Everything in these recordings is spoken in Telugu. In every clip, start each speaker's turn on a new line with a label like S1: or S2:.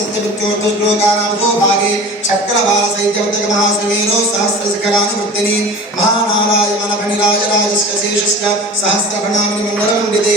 S1: सत्यवत्योर्धश्लोकानामतो भागे शक्करबालसैत्यवतकमहाश्रमेनो सहस्रशिखरानुवृत्तिनि महानारायणफणिराजराजस्य शेषस्य सहस्रफणामणिमण्डलमण्डिते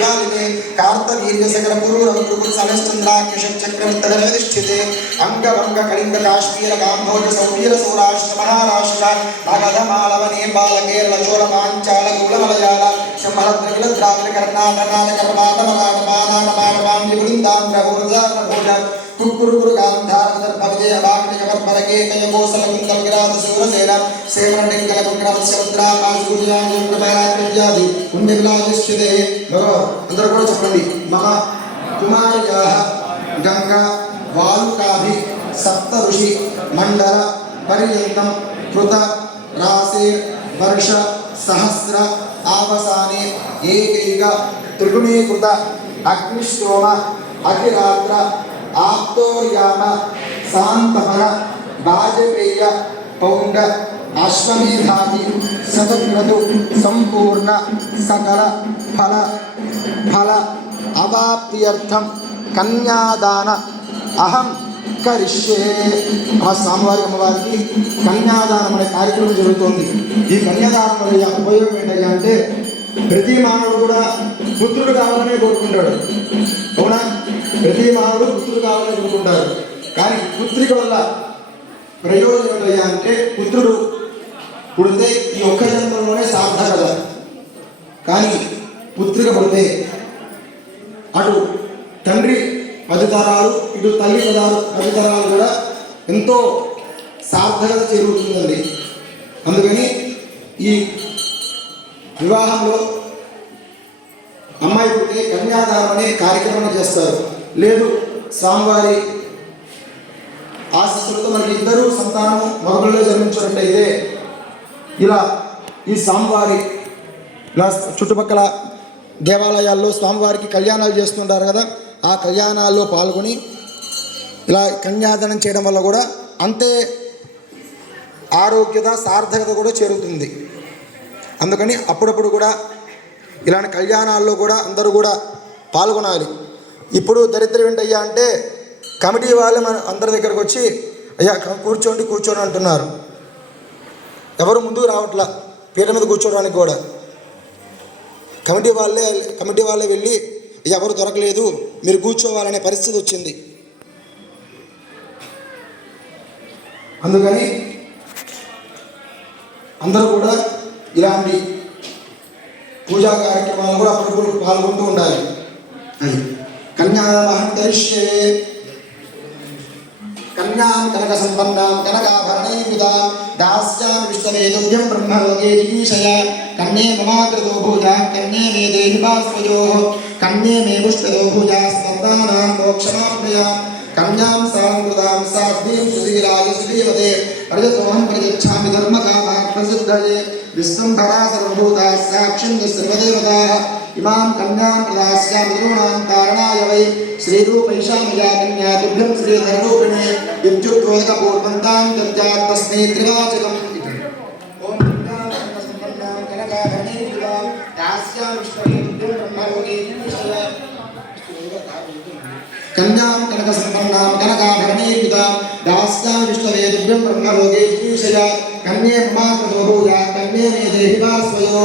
S1: శ్రీలాలితే కార్తవీర్యశకర పురూరం కురుకుల సమేశ్చంద్రాక్ష చక్రమిత్తదనధిష్ఠితే అంగభంగ కళింగ కాశ్మీర కాంభోజ సౌవీర సౌరాష్ట్ర మహారాష్ట్ర మగధ మాళవ నేపాల కేరళ చోళ పాంచాల కుల మలయాళ సింహరత్న విలద్రావిడ కర్ణాటక నాటక ప్రమాణ మరాఠ మానాట మానవాంగి బృందాంధ్ర భోజ భోజ కుక్కురు గాంధార దర్భ విజయ కేకయకోసలకుం కల్గిరాత శూరసేన సేవరణి కలకుంకణవ శవంద్ర పాశుగుణ్యాయం ప్రభారాత్మవ్యాధి పుణ్యవిలాదిష్ఠితే భగవ అందరూ కూడా చెప్పండి మమ కుమార్యా గంగా వాలుకాభి సప్త ఋషి మండల పర్యంతం కృత రాసే వర్ష సహస్ర ఆవసానే ఏకైక త్రిగుణీకృత అగ్నిష్టోమ అఖిరాత్ర ఆప్తోర్యామ సాంతపన వాజపేయ పౌండ అశ్వమేధాది సతక్రతు సంపూర్ణ సకల ఫల ఫల అవాప్త్యర్థం కన్యాదాన అహం కరిష్యే. మా స్వామివారి అమ్మవారికి కన్యాదానం అనే కార్యక్రమం జరుగుతోంది. ఈ కన్యాదానం వల్ల ఉపయోగం ఏంటయ్యా అంటే ప్రతి మానవుడు కూడా పుత్రుడు కావాలనే కోరుకుంటాడు. అవునా? ప్రతి మానవుడు పుత్రుడు కావాలని కోరుకుంటారు కానీ పుత్రిక వల్ల ప్రయోజనం ఏంటయ్యా అంటే పుత్రుడు పుడితే ఈ ఒక్క జన్మలోనే సార్థకత కానీ పుత్రిక పుడితే అటు తండ్రి పది తరాలు ఇటు తల్లి పదాలు పది తరాలు కూడా ఎంతో సార్థకత చేరుతుందండి అందుకని ఈ వివాహంలో అమ్మాయి పుట్టి కన్యాదానం అనే కార్యక్రమం చేస్తారు. లేదు స్వామివారి ఆశస్సులతో మనకి ఇద్దరు సంతానం మగపిల్లలు జన్మించినట్టయితే ఇలా ఈ స్వామివారి ఇలా చుట్టుపక్కల దేవాలయాల్లో స్వామివారికి కళ్యాణాలు చేస్తుంటారు కదా ఆ కళ్యాణాల్లో పాల్గొని ఇలా కన్యాదానం చేయడం వల్ల కూడా అంతే ఆరోగ్యత సార్థకత కూడా చేరుతుంది. అందుకని అప్పుడప్పుడు కూడా ఇలాంటి కళ్యాణాల్లో కూడా అందరూ కూడా పాల్గొనాలి. ఇప్పుడు దరిద్రం ఏంటయ్యా అంటే కమిటీ వాళ్ళు మన అందరి దగ్గరకు వచ్చి అయ్యా కూర్చోండి కూర్చోండి అంటున్నారు. ఎవరు ముందుకు రావట్లా? పీట మీద కూర్చోవడానికి కూడా. కమిటీ వాళ్ళే కమిటీ వాళ్ళే వెళ్ళి ఎవరు దొరకలేదు మీరు కూర్చోవాలనే పరిస్థితి వచ్చింది. అందుకని అందరూ కూడా ఇలాంటి పూజా కార్యక్రమాలు కూడా అప్పుడప్పుడు పాల్గొంటూ ఉండాలి. అది కన్యాదానం కన్యాం కనక సంపన్నాం కనకాభరణైర్యుతాం దాస్యాం విశ్వవేదుభ్యం బ్రహ్మలోకే జిగీషయ కన్యే మమాకృతో భూజా కన్యే మే దేహిపాస్వయో కన్యే మే పుష్పదో భూజా స్కందానాం మోక్షమాప్నయాం కన్యాం సాంకృతాం సాధ్వీం సుధీరాయ సుధీవతే ప్రజతోహం ప్రతిచ్ఛామి ధర్మకామాః ప్రసిద్ధయే విశ్వంభరా సర్వభూతా సాక్షిం సర్వదేవతాः. ఇమాం కన్యాం ప్రదాస్యామి గురుణాం తారణాయ వై శ్రీరూపైషామయా కన్యా తుభ్యం శ్రీధరరూపిణే విద్యుత్రోదక పూర్వంతాం దద్యాత్ తస్మై త్రివాచకం ఓం కన్యాం కనకసంపన్నాం కనకాభరణీయుతాం దాస్యాం విష్ణువే బ్రహ్మలోకే ఈశ్వర కన్యాం కనక సంపన్నాం కనకాభరణీయుతాం దాస్యాం విష్ణవే దివ్యం బ్రహ్మలోకే ఈశయ కన్యే మమాకృతో భూయా కన్యే మే దేహి భాస్వయో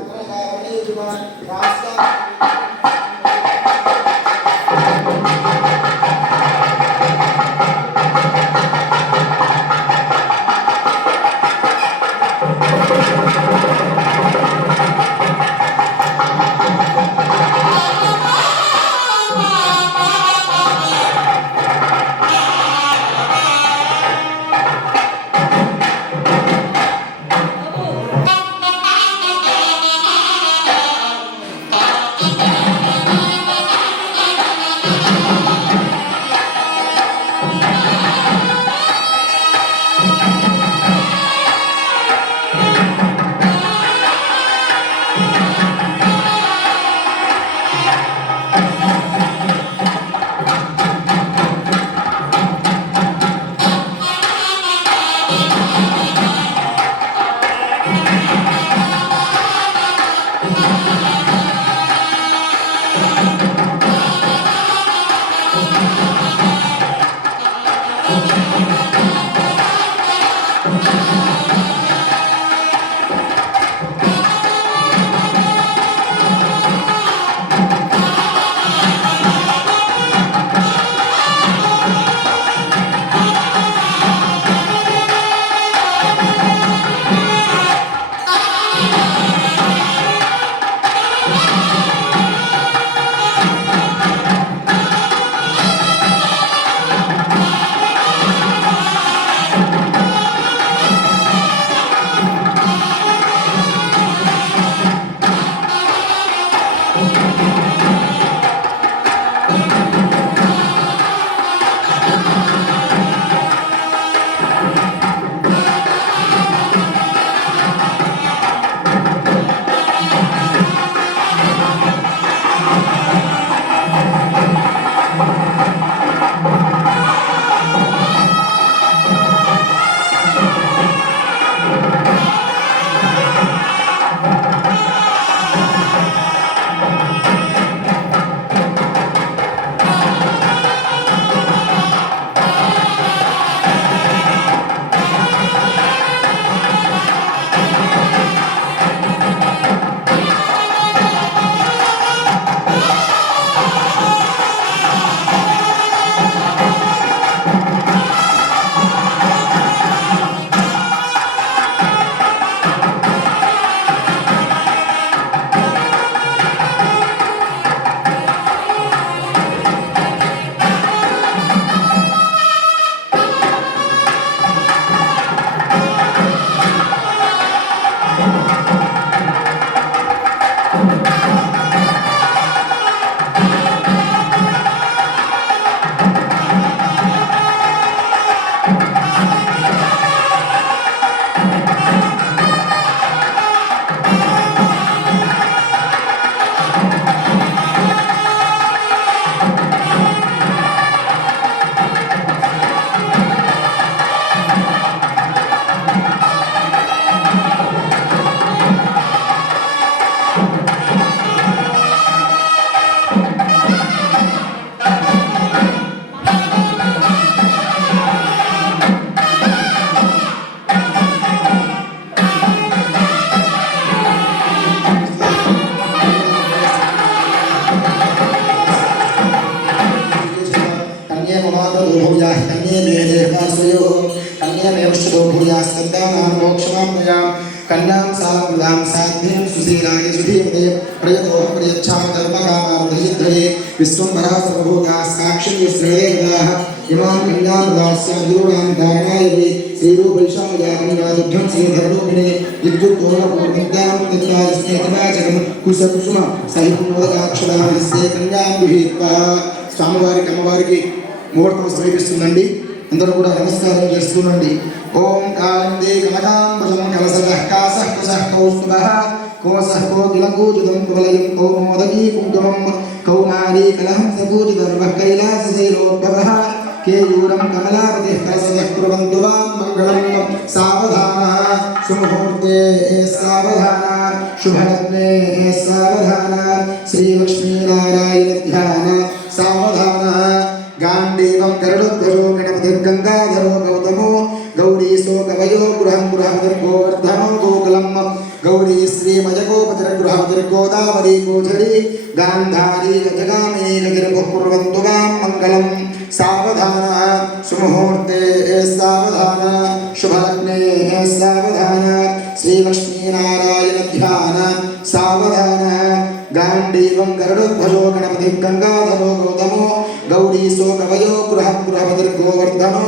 S1: భజంత్రులు కన్యాం
S2: కన్యే మమాదో భూయాః కన్యే మే దేహాశ్రయో కన్యే మే ఉష్ఠదో భూయాः సద్దానాం మోక్షమాప్నుయాం కన్యాం సామృదాం సాధ్యం సుశీలాయ సుధీమతే ప్రయతో ప్రయచ్ఛామ ధర్మకామార్ధయిత్రయే విశ్వంభరా సర్వభూతా సాక్షి శ్రేయదాః ఇమాం కన్యాం దాస్యాం దురుణాం దారణాయ వే శ్రీరూపైషామయాకన్యాదుగ్ధం శ్రీధరూపిణే విద్యుత్తోమపూర్ణిద్యాం తత్రాయ స్నేహితవాచకం కుశకుసుమ సహితోదకాక్షరాస్యే కన్యాం విహిత్వా స్వామివారికి అమ్మవారికి ముహూర్తం సమీపిస్తుందండి. అందరూ కూడా నమస్కారం చేస్తుండండి ఓం కాళిందే కనకాంబరం కలసః కాసః కుసః కౌస్తుభః కోసః కోకిలకూజితం కువలయం కౌమోదకీ కుంకుమం కౌమారీ కలహం సపూజితర్వః కేయూరం కమలాపతి కలసయः కుర్వంతు వాం మంగళం సావధానः శుభముహూర్తే సావధాన శుభలగ్నే సావధాన శ్రీలక్ష్మి గోదావరి గోచరీ గాంధారీ గజగామినీ గజర్భుర్వంతు వాం మంగళం. సావధాన సుముహూర్తే సావధాన శుభలగ్నే సావధాన శ్రీలక్ష్మీనారాయణ ధ్యాన సావధాన. గాంధీవం గరుడధ్వజో గణపతి గంగాధరో గౌతమో గౌరీశో కవయో గృహం గృహపతిర్గోవర్ధనో